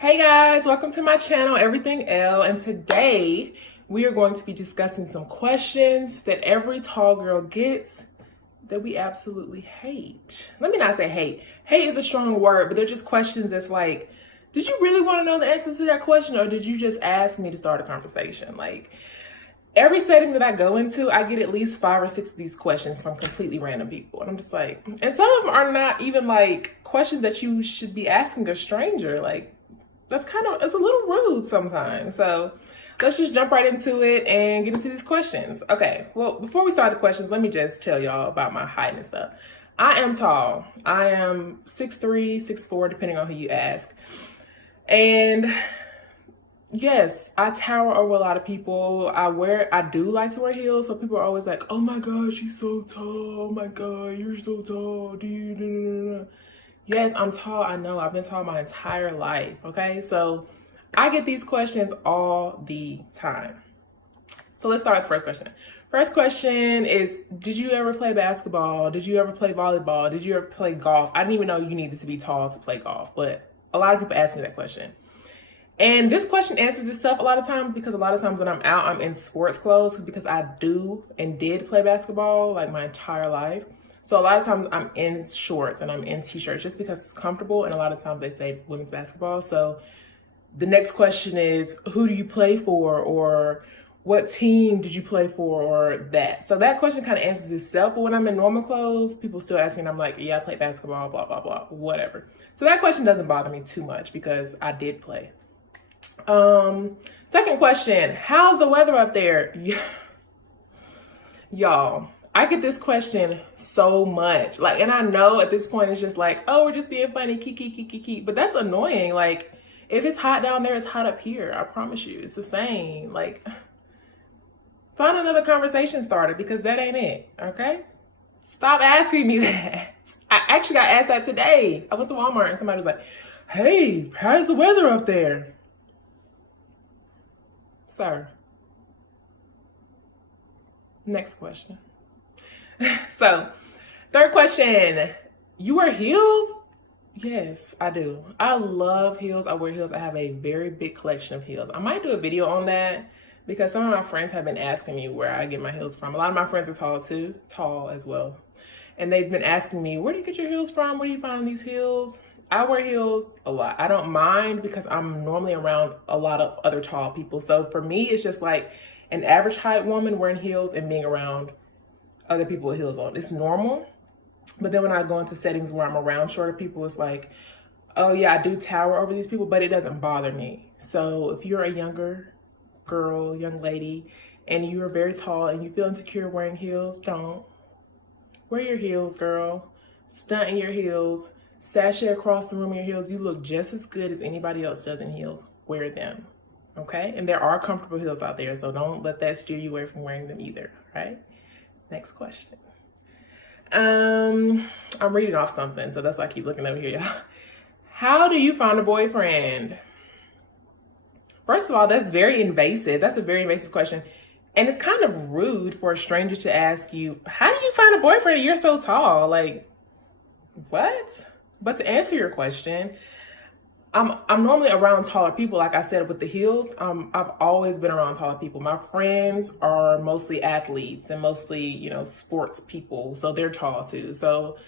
Hey guys, welcome to my channel, Everything L, and today we are going to be discussing some questions that every tall girl gets that we absolutely hate. Let me not say hate. Hate is a strong word, but they're just questions that's like, did you really want to know the answer to that question, or did you just ask me to start a conversation? Like, every setting that I go into, I get at least 5 or 6 of these questions from completely random people. And I'm just like, and some of them are not even like questions that you should be asking a stranger. Like, it's a little rude sometimes. So let's just jump right into it and get into these questions. Okay, well, before we start the questions, let me just tell y'all about my height and stuff. I am tall. I am 6'3", 6'4", depending on who you ask. And yes, I tower over a lot of people. I do like to wear heels, so people are always like, oh my gosh, she's so tall. Oh my God, you're so tall. Yes, I'm tall. I know. I've been tall my entire life. Okay, so I get these questions all the time. So let's start with the first question. First question is, did you ever play basketball? Did you ever play volleyball? Did you ever play golf? I didn't even know you needed to be tall to play golf, but a lot of people ask me that question. And this question answers itself a lot of times because a lot of times when I'm out, I'm in sports clothes because I do and did play basketball like my entire life. So a lot of times I'm in shorts and I'm in t-shirts just because it's comfortable, and a lot of times they say women's basketball. So the next question is, who do you play for, or what team did you play for, or that. So that question kind of answers itself, but when I'm in normal clothes, people still ask me and I'm like, yeah, I played basketball, blah, blah, blah, whatever. So that question doesn't bother me too much because I did play. Second question, how's the weather up there? Y'all, I get this question so much. Like, and I know at this point it's just like, oh, we're just being funny, kiki. But that's annoying. Like, if it's hot down there, it's hot up here. I promise you, it's the same. Like, find another conversation starter because that ain't it, okay? Stop asking me that. I actually got asked that today. I went to Walmart and somebody was like, hey, how's the weather up there? Sir. Next question. So, third question, you wear heels? Yes, I do. I love heels. I wear heels. I have a very big collection of heels. I might do a video on that because some of my friends have been asking me where I get my heels from. A lot of my friends are tall too, tall as well. And they've been asking me, where do you get your heels from? Where do you find these heels? I wear heels a lot. I don't mind because I'm normally around a lot of other tall people. So for me, it's just like an average height woman wearing heels and being around other people with heels on. It's normal. But then when I go into settings where I'm around shorter people, it's like, oh yeah, I do tower over these people, but it doesn't bother me. So if you're a younger girl, young lady, and you are very tall and you feel insecure wearing heels, don't. Wear your heels, girl. Stunt in your heels. Sashay across the room in your heels. You look just as good as anybody else does in heels. Wear them, okay? And there are comfortable heels out there, so don't let that steer you away from wearing them either, right? Next question. I'm reading off something, so that's why I keep looking over here, y'all. How do you find a boyfriend? First of all, that's very invasive. That's a very invasive question. And it's kind of rude for a stranger to ask you, how do you find a boyfriend? You're so tall. Like, what? But to answer your question, I'm normally around taller people. Like I said, with the heels, I've always been around taller people. My friends are mostly athletes and mostly, you know, sports people. So they're tall too. So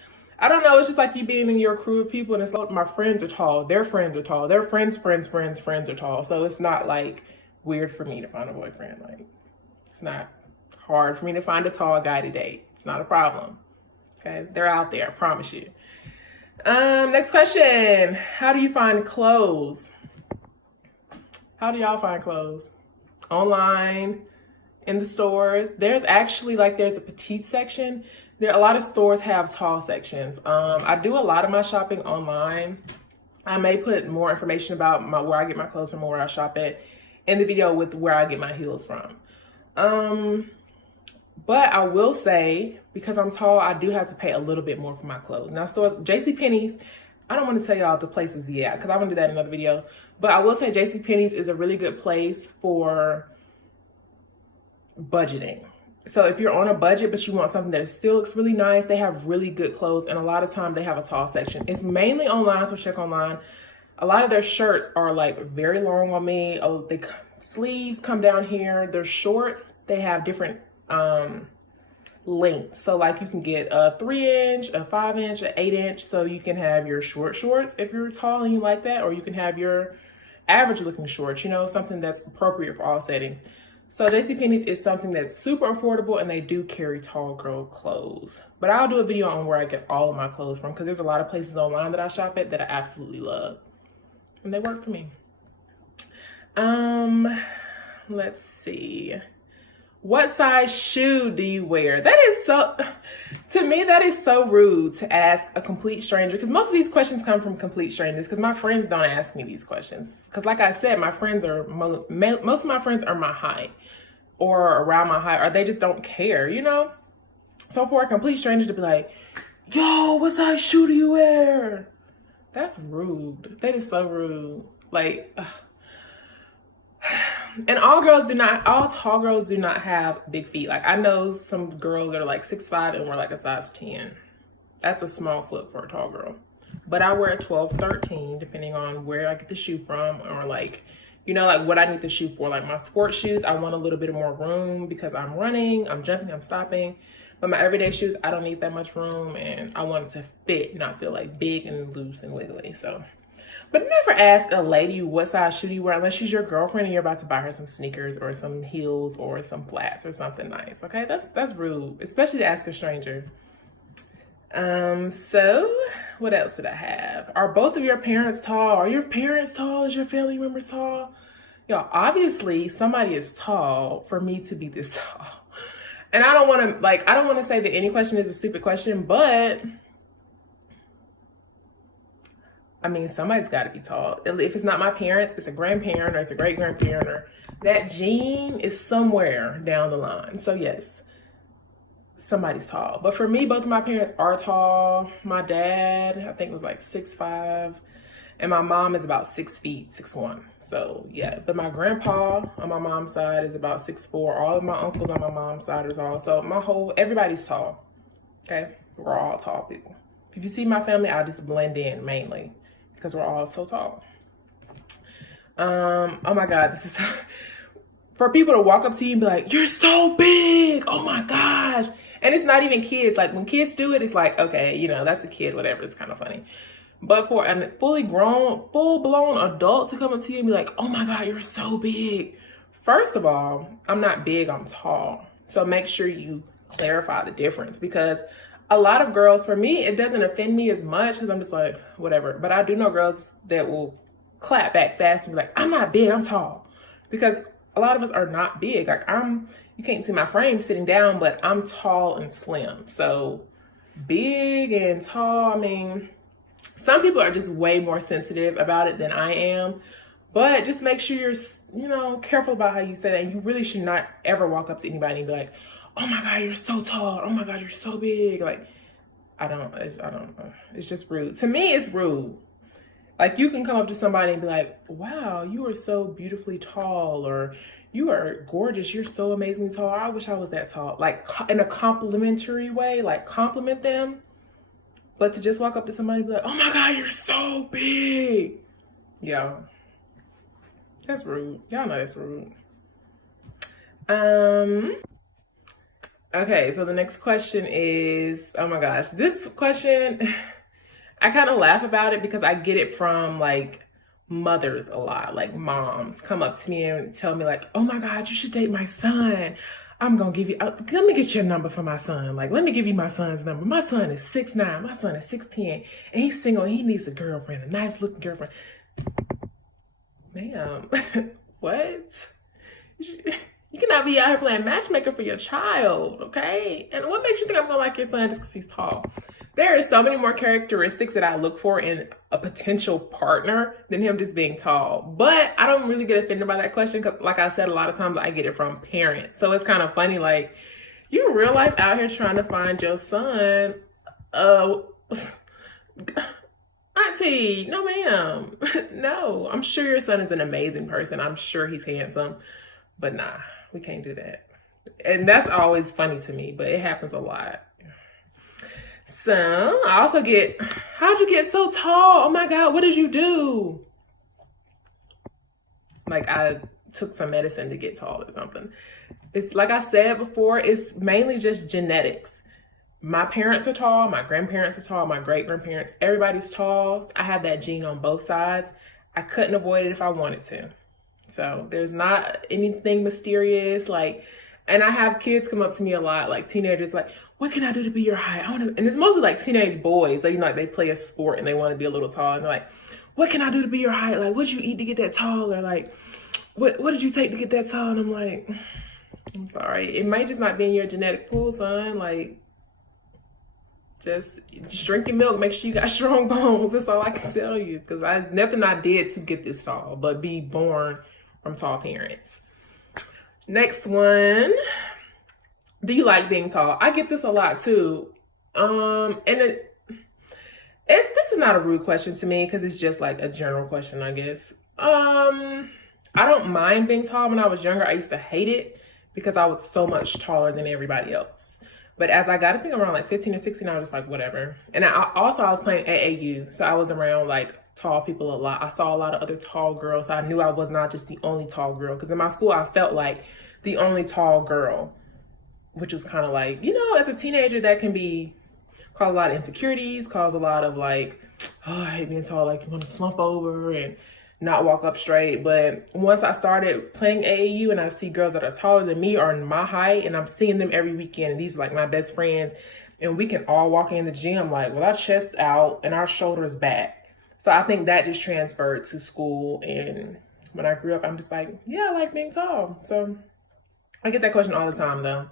I don't know. It's just like you being in your crew of people, and it's like my friends are tall. Their friends are tall. Their friends' are tall. So it's not like weird for me to find a boyfriend. Like, it's not hard for me to find a tall guy to date. It's not a problem. Okay. They're out there. I promise you. Next question. How do you find clothes? How do y'all find clothes? Online, in the stores. There's actually there's a petite section. A lot of stores have tall sections. I do a lot of my shopping online. I may put more information about where I get my clothes from or where I shop at in the video with where I get my heels from. But I will say, because I'm tall, I do have to pay a little bit more for my clothes. Now, JCPenney's, I don't want to tell y'all the places yet, because I want to do that in another video. But I will say JCPenney's is a really good place for budgeting. So if you're on a budget, but you want something that still looks really nice, they have really good clothes. And a lot of time they have a tall section. It's mainly online, so check online. A lot of their shirts are like very long on me. Oh, the sleeves come down here. Their shorts, they have different lengths. So like you can get a 3-inch, a 5-inch, an 8-inch. So you can have your short shorts if you're tall and you like that, or you can have your average looking shorts, you know, something that's appropriate for all settings. So JCPenney's is something that's super affordable, and they do carry tall girl clothes. But I'll do a video on where I get all of my clothes from, because there's a lot of places online that I shop at that I absolutely love. And they work for me. Let's see. What size shoe do you wear? That is so, to me, that is so rude to ask a complete stranger, because most of these questions come from complete strangers, because my friends don't ask me these questions. Because like I said, my friends are, most of my friends are my height or around my height, or they just don't care, you know? So for a complete stranger to be like, yo, what size shoe do you wear? That's rude. That is so rude. Like, and all tall girls do not have big feet. Like I know some girls that are like 6'5" and wear like a size 10. That's a small foot for a tall girl. But I wear a 12, 13, depending on where I get the shoe from, or like, you know, like what I need the shoe for. Like my sport shoes, I want a little bit more room because I'm running, I'm jumping, I'm stopping. But my everyday shoes, I don't need that much room, and I want it to fit, not feel like big and loose and wiggly. So, but never ask a lady what size shoe you wear unless she's your girlfriend and you're about to buy her some sneakers or some heels or some flats or something nice. Okay, that's rude, especially to ask a stranger. So what else did I have? Are both of your parents tall? Are your parents tall? Is your family members tall? Y'all, obviously somebody is tall for me to be this tall. And I don't want to say that any question is a stupid question, but I mean, somebody's got to be tall. If it's not my parents, it's a grandparent or it's a great grandparent, or that gene is somewhere down the line. So yes, somebody's tall. But for me, both of my parents are tall. My dad, I think, was like 6'5", and my mom is about 6 feet, 6'1". So yeah, but my grandpa on my mom's side is about 6'4". All of my uncles on my mom's side are tall. So everybody's tall. Okay, we're all tall people. If you see my family, I just blend in mainly because we're all so tall. Oh my God, this is for people to walk up to you and be like, "You're so big! Oh my gosh!" And it's not even kids. Like when kids do it, it's like, okay, you know, that's a kid, whatever. It's kind of funny. But for a fully grown, full-blown adult to come up to you and be like, "Oh my God, you're so big." First of all, I'm not big, I'm tall. So make sure you clarify the difference, because a lot of girls, for me, it doesn't offend me as much because I'm just like, whatever. But I do know girls that will clap back fast and be like, "I'm not big, I'm tall." Because a lot of us are not big. Like you can't see my frame sitting down, but I'm tall and slim. So big and tall, I mean, some people are just way more sensitive about it than I am, but just make sure you're, you know, careful about how you say that. And you really should not ever walk up to anybody and be like, "Oh my God, you're so tall. Oh my God, you're so big." Like, I don't, it's just rude. To me, it's rude. Like you can come up to somebody and be like, "Wow, you are so beautifully tall," or "You are gorgeous. You're so amazingly tall. I wish I was that tall." Like in a complimentary way, like compliment them. But to just walk up to somebody and be like, "Oh my God, you're so big." Yeah, that's rude. Y'all know that's rude. Okay, so the next question is, oh my gosh, this question, I kind of laugh about it because I get it from like mothers a lot. Like moms come up to me and tell me like, "Oh my God, you should date my son. I'm gonna give you, let me get your number for my son. Like, let me give you my son's number. My son is 6'9", my son is 6'10", and he's single and he needs a girlfriend, a nice looking girlfriend." Ma'am, what? You cannot be out here playing matchmaker for your child, okay? And what makes you think I'm gonna like your son just because he's tall? There are so many more characteristics that I look for in a potential partner than him just being tall. But I don't really get offended by that question because, like I said, a lot of times I get it from parents. So it's kind of funny, like, you real life out here trying to find your son. Auntie, no ma'am. No, I'm sure your son is an amazing person. I'm sure he's handsome. But nah, we can't do that. And that's always funny to me, but it happens a lot. So I also get, how'd you get so tall? Oh my God, what did you do? Like I took some medicine to get tall or something. It's like I said before, it's mainly just genetics. My parents are tall, my grandparents are tall, my great-grandparents, everybody's tall. I have that gene on both sides. I couldn't avoid it if I wanted to. So there's not anything mysterious, like, and I have kids come up to me a lot, like teenagers, like, what can I do to be your height? And it's mostly like teenage boys, like, you know, like they play a sport and they want to be a little tall, and they're like, what can I do to be your height? Like, what'd you eat to get that tall? Or like, what did you take to get that tall? And I'm like, I'm sorry, it might just not be in your genetic pool, son. Like, just drink your milk, make sure you got strong bones. That's all I can tell you, because nothing I did to get this tall but be born from tall parents. Next one, do you like being tall? I get this a lot too. And this is not a rude question to me, because it's just like a general question, I guess. I don't mind being tall. When I was younger, I used to hate it because I was so much taller than everybody else. But as I got, I think around like 15 or 16, I was just like, whatever. And I was playing AAU, so I was around like tall people a lot. I saw a lot of other tall girls, so I knew I was not just the only tall girl. Because in my school, I felt like the only tall girl, which was kind of like, you know, as a teenager, that can cause a lot of insecurities, cause a lot of like, oh, I hate being tall, like you want to slump over and not walk up straight. But once I started playing AAU and I see girls that are taller than me or my height, and I'm seeing them every weekend, and these are like my best friends, and we can all walk in the gym like with our chest out and our shoulders back. So I think that just transferred to school, and when I grew up, I'm just like, yeah, I like being tall. So I get that question all the time though.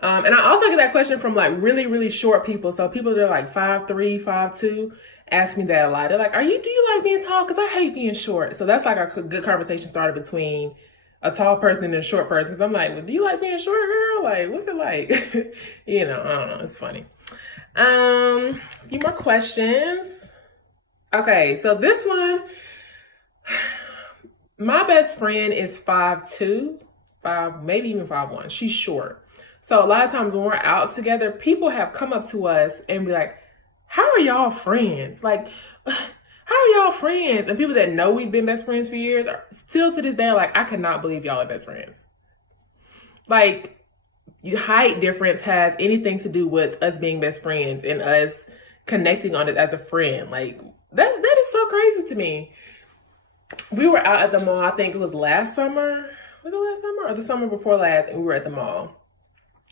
And I also get that question from like really, really short people. So people that are like 5'3", 5'2", ask me that a lot. They're like, do you like being tall? Because I hate being short. So that's like a good conversation started between a tall person and a short person. Because I'm like, well, do you like being short, girl? Like, what's it like? You know, I don't know. It's funny. A few more questions. Okay, so this one, my best friend is 5'2", maybe even 5'1". She's short. So a lot of times when we're out together, people have come up to us and be like, how are y'all friends? Like, how are y'all friends? And people that know we've been best friends for years are still to this day like, I cannot believe y'all are best friends. Like, height difference has anything to do with us being best friends and us connecting on it as a friend. Like, that is so crazy to me. We were out at the mall, I think it was last summer. Was it last summer or the summer before last? And we were at the mall.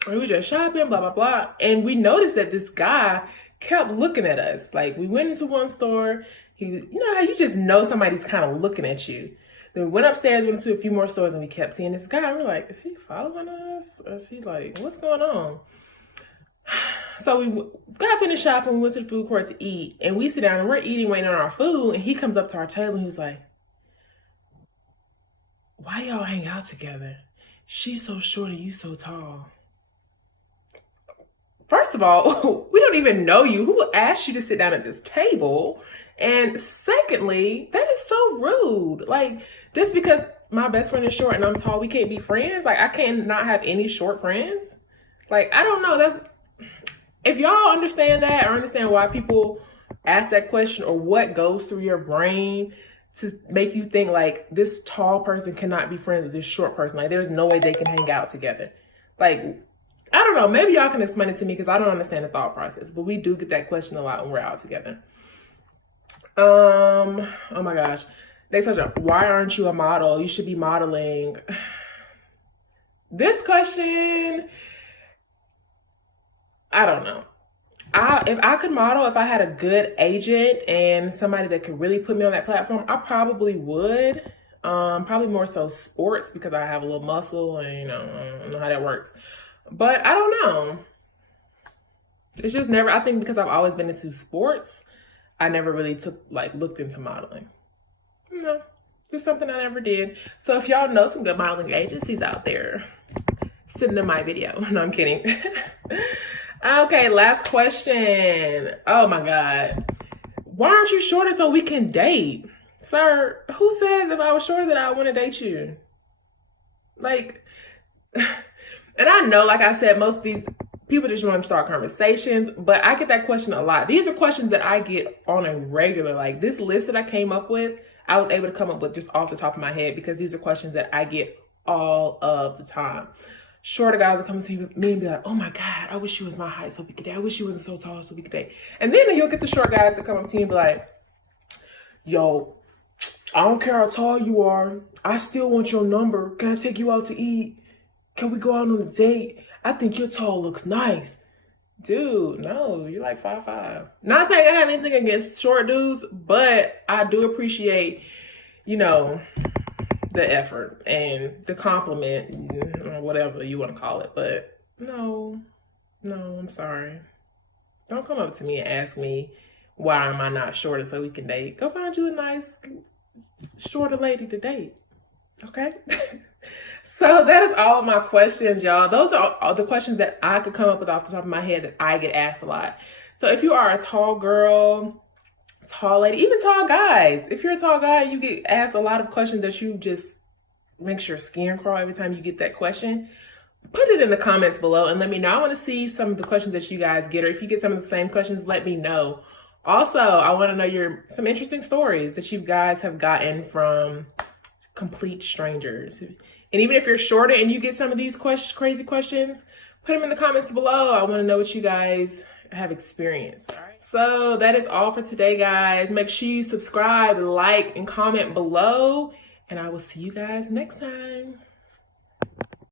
We were just shopping, blah, blah, blah. And we noticed that this guy kept looking at us. Like, we went into one store. You know how you just know somebody's kind of looking at you. Then we went upstairs, went to a few more stores, and we kept seeing this guy. And we're like, is he following us? Or is he like, what's going on? So we got finished shopping. We went to the food court to eat. And we sit down and we're eating, waiting on our food. And he comes up to our table and he's like, why y'all hang out together? She's so short and you so tall. First of all, we don't even know you. Who asked you to sit down at this table? And secondly, that is so rude. Like, just because my best friend is short and I'm tall, we can't be friends? Like, I can't not have any short friends? Like, I don't know. If y'all understand that or understand why people ask that question or what goes through your brain to make you think like this tall person cannot be friends with this short person. Like, there's no way they can hang out together. Like, I don't know. Maybe y'all can explain it to me because I don't understand the thought process. But we do get that question a lot when we're out together. Oh my gosh. Next question. Why aren't you a model? You should be modeling. This question, I don't know. If I could model, if I had a good agent and somebody that could really put me on that platform, I probably would. Probably more so sports because I have a little muscle and, you know, I don't know how that works. But I don't know. It's just never, I think because I've always been into sports, I never really looked into modeling. No, just something I never did. So if y'all know some good modeling agencies out there, send them my video. No, I'm kidding. Okay, last question. Oh my God. Why aren't you shorter so we can date? Sir, who says if I was shorter that I want to date you? Like, and I know, like I said, most of these people just want to start conversations, but I get that question a lot. These are questions that I get on a regular. Like this list that I came up with, I was able to come up with just off the top of my head because these are questions that I get all of the time. Shorter guys will come to me and be like, oh my God, I wish you was my height so we could date. I wish you wasn't so tall so we could date. And then you'll get the short guys that come up to you and be like, yo, I don't care how tall you are. I still want your number. Can I take you out to eat? Can we go out on a date? I think your tall looks nice. Dude, no, you're like 5'5". Not saying I have anything against short dudes, but I do appreciate, you know, the effort and the compliment, or whatever you want to call it. But no, I'm sorry. Don't come up to me and ask me why am I not shorter so we can date. Go find you a nice shorter lady to date. Okay? So that is all of my questions, y'all. Those are all the questions that I could come up with off the top of my head that I get asked a lot. So if you are a tall girl, tall lady, even tall guys, if you're a tall guy, you get asked a lot of questions that you just makes your skin crawl every time you get that question. Put it in the comments below and let me know. I want to see some of the questions that you guys get, or if you get some of the same questions, let me know. Also, I want to know some interesting stories that you guys have gotten from complete strangers. And even if you're shorter and you get some of these crazy questions, put them in the comments below. I want to know what you guys have experienced. All right. So that is all for today, guys. Make sure you subscribe, like, and comment below. And I will see you guys next time.